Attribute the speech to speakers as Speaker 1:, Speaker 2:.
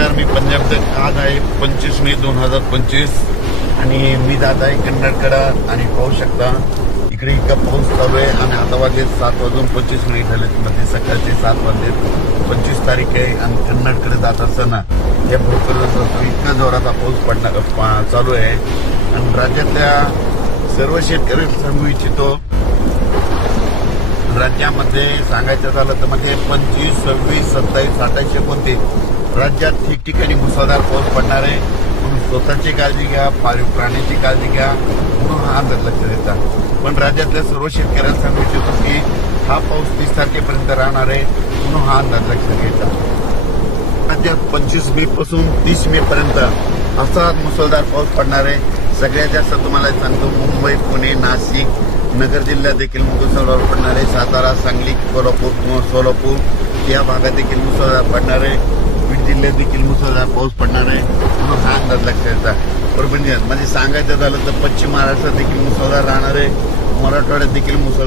Speaker 1: नमस्कार मी पंजाब तक आज आहे पंचवीस मे दोन हजार पंचवीस. आणि मी जात आहे कन्नडकडा आणि पाहू शकता इकडे इतका पाऊस चालू आहे आणि आता वाजले सात वाजून पंचवीस मिनिट झाले. मध्ये सकाळचे सात वाजले पंचवीस तारीख आहे आणि कन्नडकडे जात असताना या भरपूर इतका जोराचा पाऊस पडणार पा- चालू आहे. आणि राज्यातल्या सर्व शेतकऱ्यांना सांगू इच्छितो राज्यामध्ये सांगायचं झालं तर म्हणजे पंचवीस सव्वीस सत्तावीस अठ्ठावीस एकोणतीस राज्यात ठिकठिकाणी मुसळधार पाऊस पडणार आहे. म्हणून स्वतःची काळजी घ्या पाळीव प्राण्याची काळजी घ्या म्हणून हा अंदाज लक्ष देता पण राज्यातल्या सर्व शेतकऱ्यांना सांगू इच्छितो की हा पाऊस तीस तारखेपर्यंत राहणार आहे म्हणून हा अंदाज लक्ष घ्यायचा राज्यात पंचवीस मे पासून तीस मे पर्यंत असा मुसळधार पाऊस पडणार आहे. सगळ्यात जास्त तुम्हाला सांगतो मुंबई पुणे नाशिक नगर जिल्ह्यात देखील मुसळधार पडणार आहे. सातारा सांगली कोल्हापूर किंवा सोलापूर या भागात देखील मुसळधार पडणार आहे. जिल्ह्यात देखील मुसळधार पाऊस पडणार आहे. म्हणून हा अंदाज लक्षात बरोबर म्हणजे म्हणजे सांगायचं झालं तर पश्चिम महाराष्ट्रात देखील मुसळधार राहणार आहे. मराठवाड्यात देखील मुसळधार